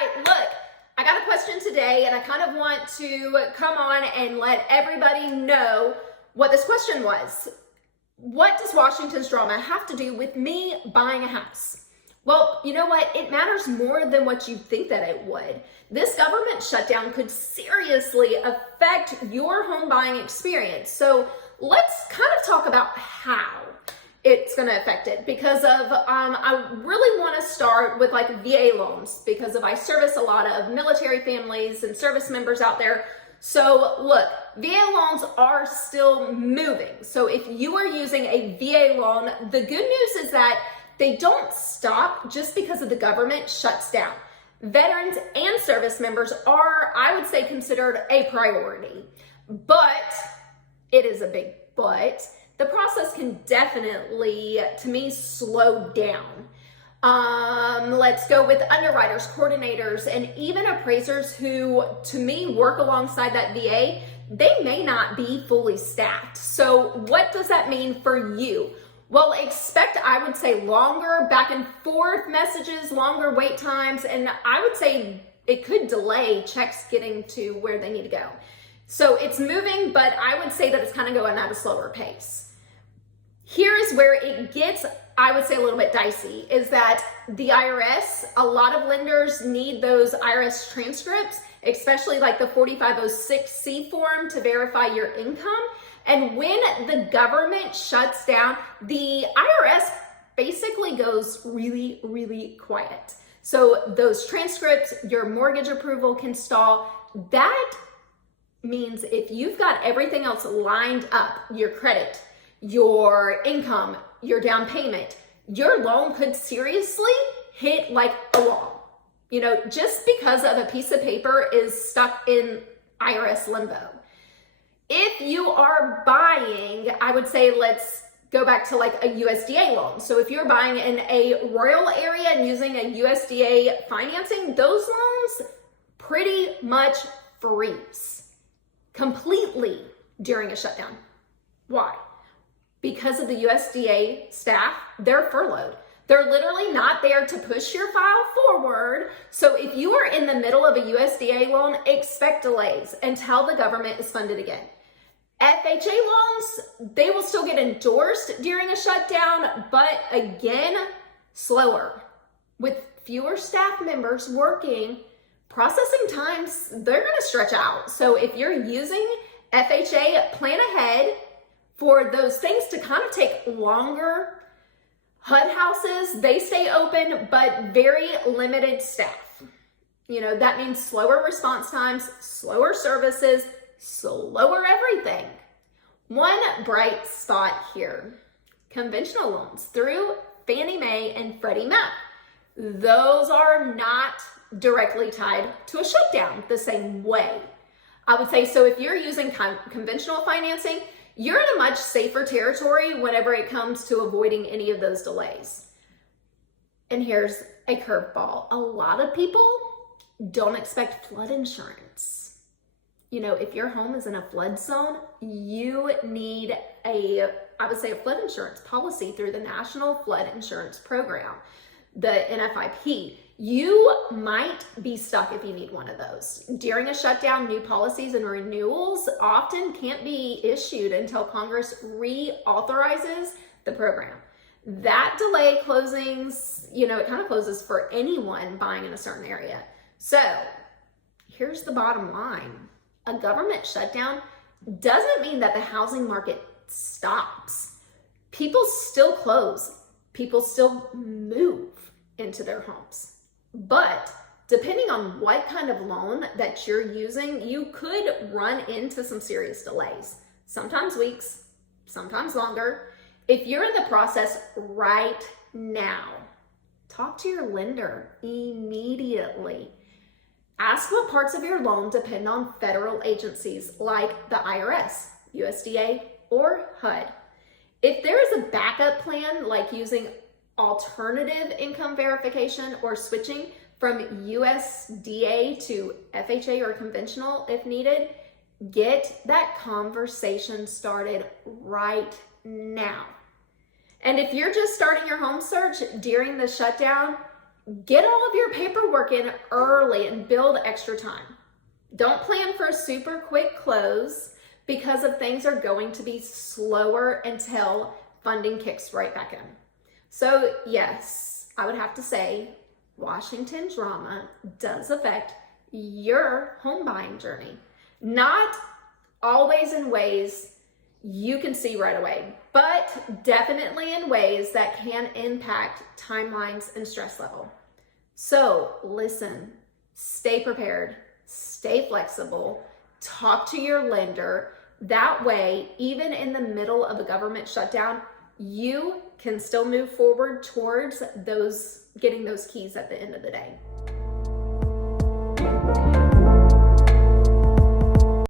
right, look, I got a question today and I kind of want to come on and let everybody know what this question was. What does Washington's drama have to do with me buying a house? Well, you know what? It matters more than what you think that it would. This government shutdown could seriously affect your home buying experience. So let's kind of talk about how it's going to affect it, because of I really want to start with like VA loans, because I service a lot of military families and service members out there. So look, VA loans are still moving. So if you are using a VA loan, the good news is that they don't stop just because of the government shuts down. Veterans and service members are, I would say, considered a priority, but it is a big but. The process can definitely, to me, slow down. Let's go with underwriters, coordinators, and even appraisers who, to me, work alongside that VA. They may not be fully staffed. So what does that mean for you? Well, expect, I would say, longer back and forth messages, longer wait times, and I would say it could delay checks getting to where they need to go. So it's moving, but I would say that it's kind of going at a slower pace. Here is where it gets, I would say, a little bit dicey, is that the IRS, a lot of lenders need those IRS transcripts, especially like the 4506C form to verify your income. And when the government shuts down, the IRS basically goes really, really quiet. So those transcripts, your mortgage approval can stall. That means if you've got everything else lined up, your credit, your income, your down payment, your loan could seriously hit like a wall. You know, just because of a piece of paper is stuck in IRS limbo. If you are buying, I would say let's go back to like a USDA loan. So if you're buying in a rural area and using a USDA financing, those loans pretty much freeze completely during a shutdown. Why? Because of the USDA staff, they're furloughed. They're literally not there to push your file forward. So if you are in the middle of a USDA loan, expect delays until the government is funded again. FHA loans, they will still get endorsed during a shutdown, but again, slower. With fewer staff members working, processing times, they're gonna stretch out. So if you're using FHA, plan ahead for those things to kind of take longer. HUD houses, they stay open, but very limited staff. You know, that means slower response times, slower services, slower everything. One bright spot here, conventional loans through Fannie Mae and Freddie Mac. Those are not directly tied to a shutdown the same way. I would say, so if you're using conventional financing, you're in a much safer territory whenever it comes to avoiding any of those delays. And here's a curveball. A lot of people don't expect flood insurance. You know, if your home is in a flood zone, you need I would say a flood insurance policy through the National Flood Insurance Program, the NFIP. You might be stuck if you need one of those. During a shutdown, new policies and renewals often can't be issued until Congress reauthorizes the program. That delay closings, you know, it kind of closes for anyone buying in a certain area. So here's the bottom line. A government shutdown doesn't mean that the housing market stops. People still close. People still move into their homes. But depending on what kind of loan that you're using, you could run into some serious delays. Sometimes weeks, sometimes longer. If you're in the process right now, talk to your lender immediately. Ask what parts of your loan depend on federal agencies like the IRS, USDA, or HUD. If there is a backup plan, like using alternative income verification or switching from USDA to FHA or conventional if needed, get that conversation started right now. And if you're just starting your home search during the shutdown, get all of your paperwork in early and build extra time. Don't plan for a super quick close because of things are going to be slower until funding kicks right back in. So yes, I would have to say Washington drama does affect your home buying journey. Not always in ways you can see right away, but definitely in ways that can impact timelines and stress level. So listen, stay prepared, stay flexible, talk to your lender. That way, even in the middle of a government shutdown, you can still move forward towards getting those keys at the end of the day.